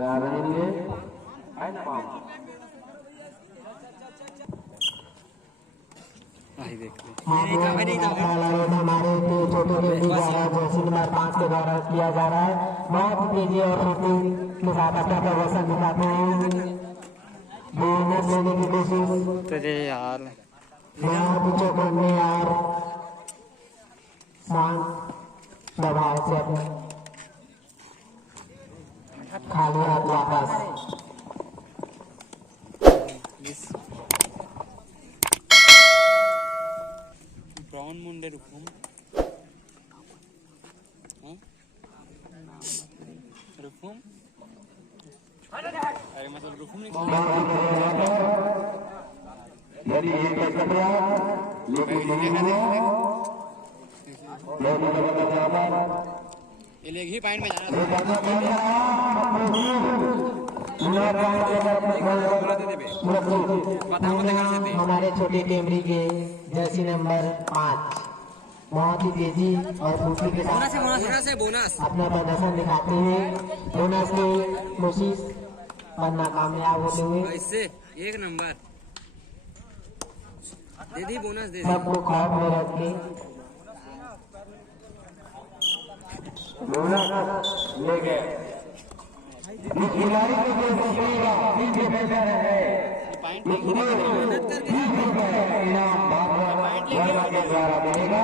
रहेंगे हमारे छोटे बेटी द्वारा जर्सी नंबर 5 के द्वारा किया जा रहा है। बहुत तेजी और फुर्ती के साथ अपना प्रदर्शन दिखाते हैं। बोनस लेने की कोशिश यार पीछे करने और शांत स्वभाव से खाली हाथ वापस ब्राउन मुंडे रुकुम रुकुम अरे मतलब रुकुम नहीं यदि ये कैसे गया लेकिन ये लेग ही पॉइंट में जाना हमारे छोटे टेमरी के जर्सी नंबर 5 बहुत ही तेजी और फुर्ती के साथ अपना प्रदर्शन दिखाते हैं। बोनस की कोशिश पर नाकामयाब होते हुए इससे एक नंबर दे दी बोनस दे सबको खौफ में रख के बोनस ले गए। खिलाड़ी को जो जीतेगा इससे बेहतर है द्वारा मिलेगा।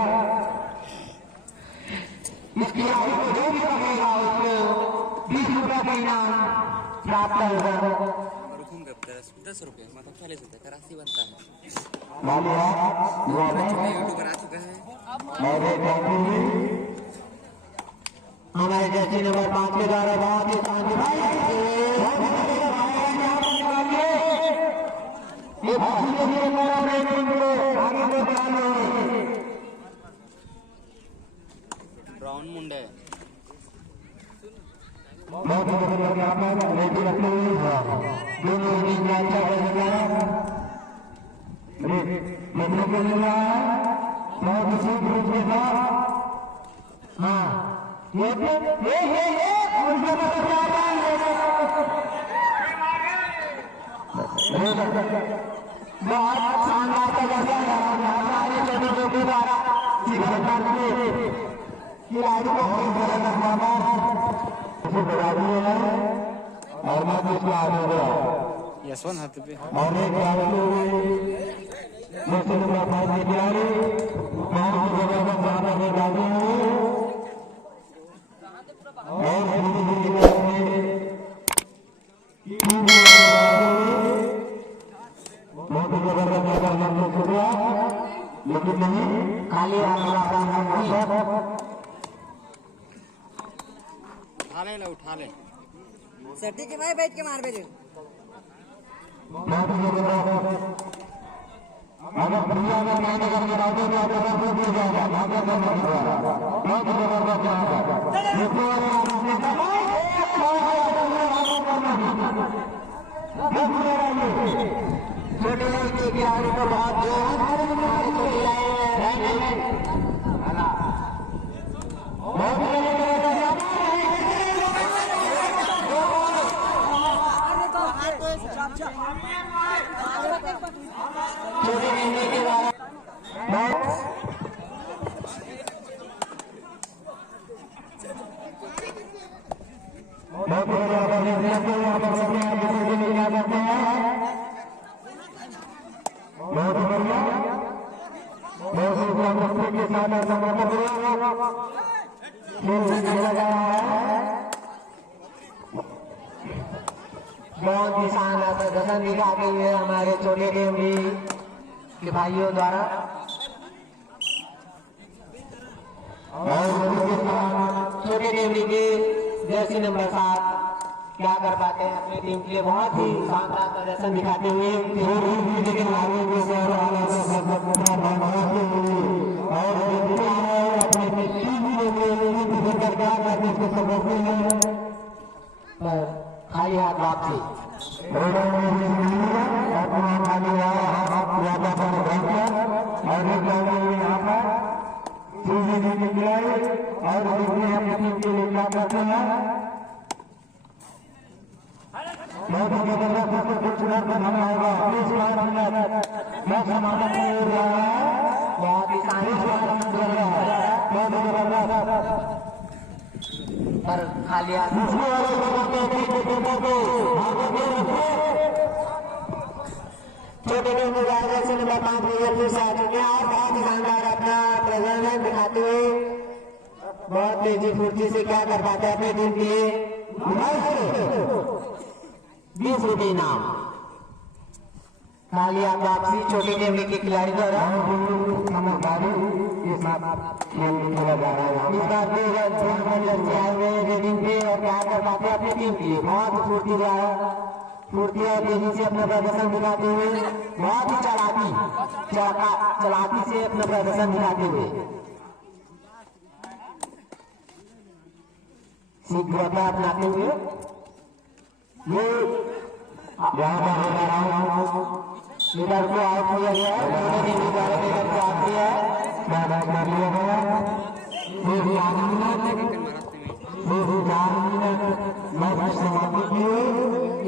इस खिलाड़ी को जो भी कहेगा उसको 20 रुपए का इनाम प्राप्त होगा। 10 रुपये मतलब 40 रुपये का राशि बनता है। यूट्यूबर आ चुका है। हमारे जर्सी नंबर 5 के द्वारा बहुत ही शांति ब्राउन मुंडे बहुत शानदार यशवंत हाथ पे और एक खिलाड़ी लेकिन नहीं खाली उठा ले सर्दी के भाई बैठ के मार बेटे अगर दुनिया में मैंने अगर गिराते तो आपको दिया जाएगा छोटे खिलाड़ी को बहुत बहुत ही शानदार प्रदर्शन दिखाते हुए हमारे छोटे टेमरी के भाइयों द्वारा छोटे टेमरी के जर्सी नंबर 7 क्या कर पाते हैं अपनी टीम के लिए बहुत ही शानदार प्रदर्शन दिखाते हुए खाली हाथ वापसी बहुत ही पर खाली छोटे नंबर 5 के साथ बहुत शानदार अपना प्रदर्शन दिखाते हुए बहुत तेजी फुर्ती से क्या कर पाते हैं अपने टीम के लिए 20 रुपये इनाम। खाली आप वापसी छोटे टीम के खिलाड़ी द्वारा समझदारी के साथ खेल खेला जा रहा है। इस बार लड़के आए हुए रेडिंग पे और क्या कर पाते हैं अपनी टीम के लिए बहुत फुर्ती और तेजी से अपना प्रदर्शन दिखाते हुए बहुत ही चलाकी से अपना प्रदर्शन दिखाते हुए शीघ्रता अपनाते हुए ये लीडर को आउट किया गया है। लीडर को आउट किया है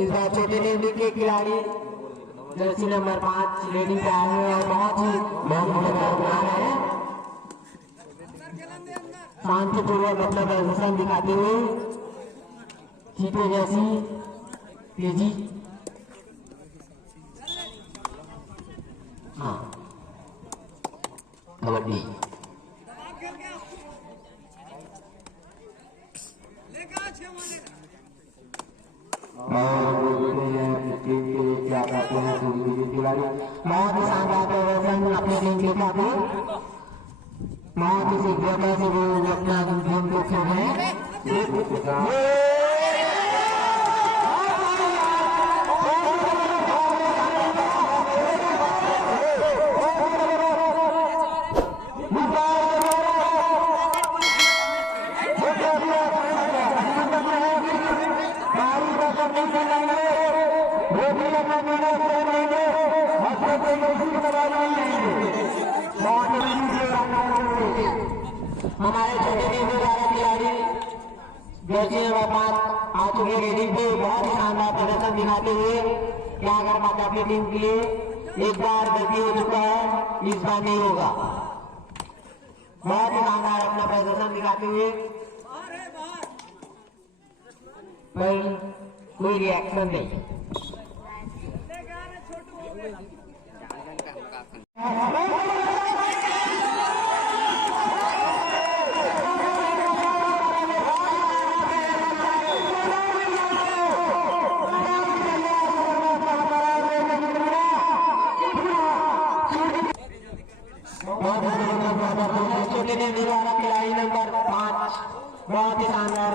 इस बार छोटे नेवी के खिलाड़ी जर्सी नंबर 5 रेडिंग पे आए हैं और बहुत ही बना रहे हैं शांतिपूर्वक अपना प्रदर्शन दिखाते हुए चीते जैसी तेजी। हाँ कबड्डी बहुत ही शानदार प्रदर्शन अपने टीम के साथ बहुत ही शीघ्रता से वो अपना गेम को खेल रहे हैं। हमारे छोटे टीम के 11 खिलाड़ी जर्सी नंबर 5 आ चुके रेडिंग पे बहुत ही शानदार प्रदर्शन दिखाते हुए क्या कर पाते अपनी टीम के लिए। एक बार गलती हो चुका है, इस बार नहीं होगा। बहुत ही शानदार अपना प्रदर्शन दिखाते हुए पर कोई रिएक्शन नहीं। छोटे ने निवारा खिलाड़ी नंबर 5 बहुत ही शानदार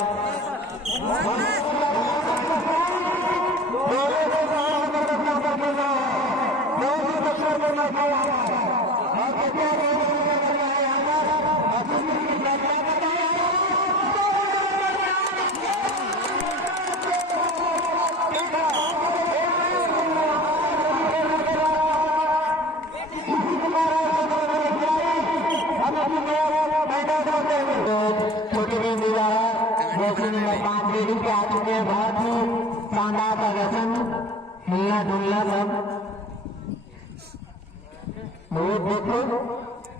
छोटे ने निवारा जर्सी नंबर 5 रेडिंग पे आ चुके हैं। बहुत ही शानदार प्रदर्शन हिलना डुलना सब देखो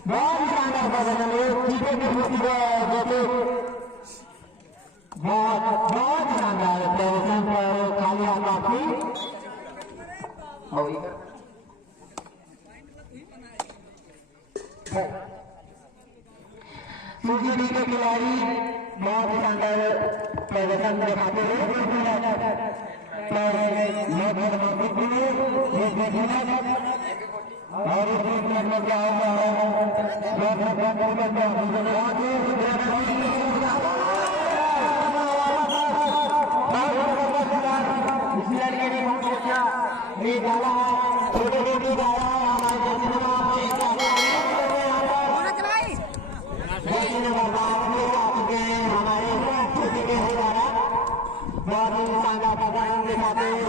बहुत ही शानदार प्रदर्शन जैसे बहुत शानदार प्रदर्शन पर खाली हाथ आपकी सीजीडी के खिलाड़ी बहुत ही शानदार प्रदर्शन दिखाते हुए और क्या इस लड़के ने बहुत अच्छा ये डाला है छोटे छोटे डाला है हमारे जैसे हमारे छोटे के द्वारा बहुत ही शानदार प्रदर्शन दिखाते हैं।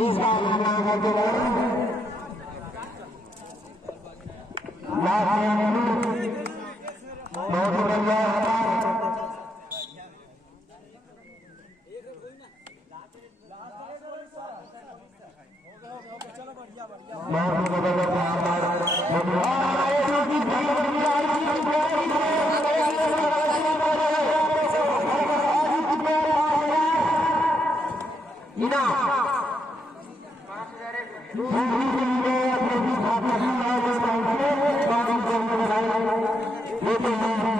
इस बार बहुत बढ़िया इना